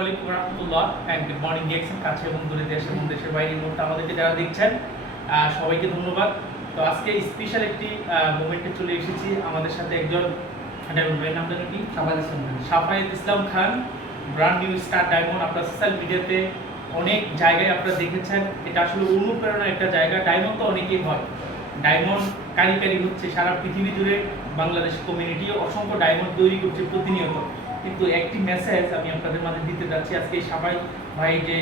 আসসালামু আলাইকুম রাহমাতুল্লাহ এন্ড গুড মর্নিং ডিএক্সএন কাছে এবং দূরে দেশ এবং দেশের বাইরে মুহূর্তে আমাদেরকে যারা দেখছেন সবাইকে ধন্যবাদ। তো আজকে স্পেশাল একটি মোমেন্টে চলে এসেছি। আমাদের সাথে একজন ভাইয়ের নামটা কি? Safayet Islam Khan, brand new star diamond. আপনারা সোশ্যাল মিডিয়াতে অনেক জায়গায় আপনারা দেখেছেন, এটা আসলে অনুপ্রেরণার একটা জায়গা। ডায়মন্ড তো অনেকেই হয়, ডায়মন্ড কারিকারি হচ্ছে সারা পৃথিবী জুড়ে। বাংলাদেশ কমিউনিটি অসংখ্য ডায়মন্ড তৈরি করছে প্রতিনিয়ত। কিন্তু একটি মেসেজ আমি আপনাদের মাঝে দিতে যাচ্ছি। আজকে সাফায়েত ভাই যে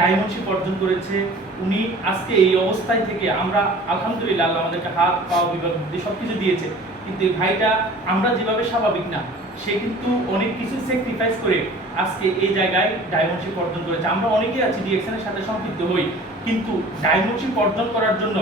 ডায়মন্ডশিপ অর্জন করেছে, উনি আজকে এই অবস্থায় থেকে আমরা আলহামদুলিল্লাহ, আল্লাহ আমাদেরকে হাত পা বিভাগ বুদ্ধি সব কিছু দিয়েছে, কিন্তু এই ভাইটা আমরা যেভাবে স্বাভাবিক না, সে কিন্তু অনেক কিছু স্যাক্রিফাইস করে আজকে এই জায়গায় ডায়মন্ডশিপ অর্জন করেছে। আমরা অনেকেই আছি ডিএক্সএনের সাথে সম্পৃক্ত হই, কিন্তু ডায়মন্ডশিপ অর্জন করার জন্য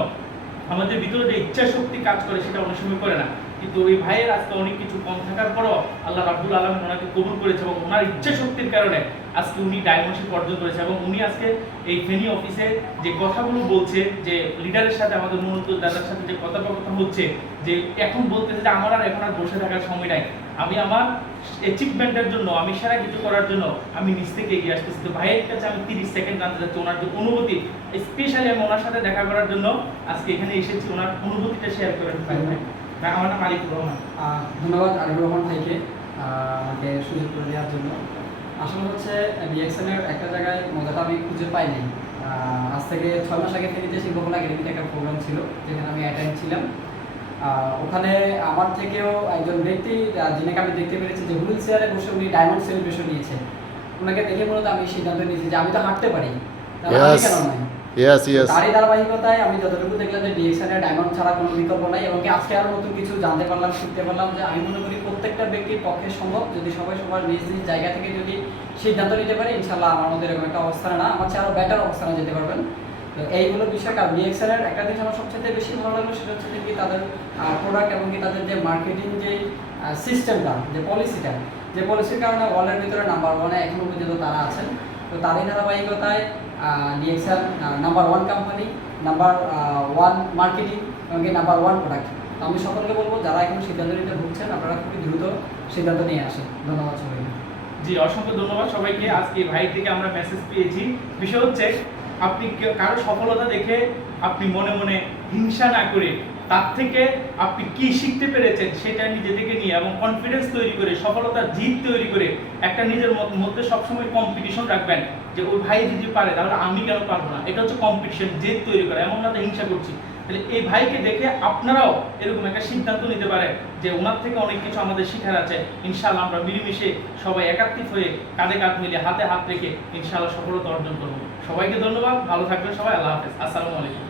আমাদের ভিতরে যে ইচ্ছা শক্তি কাজ করে সেটা অনেক সময় করে না। কিন্তু ওই ভাইয়ের আজকে অনেক কিছু কম থাকার পরও আল্লাহ রাব্বুল আলামিন ওনাকে কবুল করেছে এবং ওনার ইচ্ছা শক্তির কারণে আজকে উনি ডায়মন্ডশিপ অর্জন করেছে। এবং উনি আজকে এই ফেনী অফিসে যে কথাগুলো বলছে, যে লিডারের সাথে আমাদের মনোনীত দাদার সাথে যে কথাবার্তা হচ্ছে, যে এখন বলতেছে যে আমার এখন আর বসে থাকার সময় নাই, আমি আমার অ্যাচিভমেন্টের জন্য, আমি সেরা কিছু করার জন্য আমি নিজ থেকে এগিয়ে আসতেছি। তো ভাইয়ের কাছে আমি 30 সেকেন্ড জানতে চাচ্ছি ওনার যে অনুভূতি, স্পেশালি আমি ওনার সাথে দেখা করার জন্য আজকে এখানে এসেছি। ওনার অনুভূতিটা শেয়ার করেন ভাই। আমার নাম আরিফুর রহমান। ধন্যবাদ আরিফুর রহমান ভাইকে আমাকে সুযোগ করে দেওয়ার জন্য। আসলে হচ্ছে ডিএক্সএনের একটা জায়গায় মজাটা আমি খুঁজে পাই নাই। আজ থেকে 6 মাস আগে ফেনীতে শিল্পকলা একাডেমিতে একটা প্রোগ্রাম ছিল, যেখানে আমি অ্যাটেন্ড ছিলাম। ওখানে আমার থেকেও একজন ব্যক্তি, যিনাকে আমি দেখতে পেরেছি যে হুইল চেয়ারে বসে উনি ডায়মন্ড সেলিব্রেশন নিয়েছে, ওনাকে দেখে মূলত আমি সিদ্ধান্ত নিয়েছি যে আমি তো হাঁটতে পারি, আমি কেন নয়। তারই ধারাবাহিকতায় আমি যতটুকু দেখলাম যে ডিএক্সএনের ডায়মন্ড ছাড়া কোনো বিকল্প নাই, এবং আজকে আরও নতুন কিছু জানতে পারলাম, শিখতে পারলাম যে আমি মনে করি প্রত্যেকটা ব্যক্তির পক্ষে সম্ভব, যদি সবাই সবার নিজ নিজ জায়গা থেকে যদি সিদ্ধান্ত নিতে পারে, ইনশাল্লাহ আমার মধ্যে এরকম একটা অবস্থানে না, আমার চেয়ে আরও বেটার অবস্থানে যেতে পারবেন। তো এইগুলো বিষয়। কারণ ডিএক্সএনের একটা জিনিস আমার সবচেয়ে বেশি ভালো লাগলো, সেটা হচ্ছে যে কি তাদের প্রোডাক্ট এবং কি তাদের যে মার্কেটিং যে সিস্টেমটা, যে পলিসির কারণে ওয়ার্ল্ডের ভিতরে নাম্বার 1-এ এখনো পর্যন্ত তারা আছেন। তো তারই ধারাবাহিকতায় DXL number 1 company, number 1 marketing এবং নাম্বার 1 প্রোডাক্ট। তো আমি সকলকে বলবো যারা এখন সিদ্ধান্ত নিতে ভুগছেন, আপনারা খুবই দ্রুত সিদ্ধান্ত নিয়ে আসেন। ধন্যবাদ সবাইকে। জি, অসংখ্য ধন্যবাদ সবাইকে। আজকে ভাই থেকে আমরা মেসেজ পেয়েছি। বিষয় হচ্ছে, আপনি কারো সফলতা দেখে আপনি মনে মনে হিংসা না করে তার থেকে আপনি কি শিখতে পেরেছেন সেটা নিজে থেকে নিয়ে এবং কনফিডেন্স তৈরি করে, সফলতার জিত তৈরি করে একটা নিজের মধ্যে সবসময় কম্পিটিশন রাখবেন, যে ওই ভাই যদি পারে তাহলে আমি কেন পারবো না। এটা হচ্ছে কম্পিটিশন, জেদ তৈরি করা, এমন না হিংসা করছি। তাহলে এই ভাইকে দেখে আপনারাও এরকম একটা সিদ্ধান্ত নিতে পারেন যে ওনার থেকে অনেক কিছু আমাদের শেখার আছে। ইনশাআল্লাহ আমরা মিলেমিশে সবাই একাত্রিত হয়ে কাঁধে কাঁধ মিলিয়ে হাতে হাত রেখে ইনশাআল্লাহ সফলতা অর্জন করবো। সবাইকে ধন্যবাদ, ভালো থাকবেন সবাই। আল্লাহ হাফেজ, আসসালামু আলাইকুম।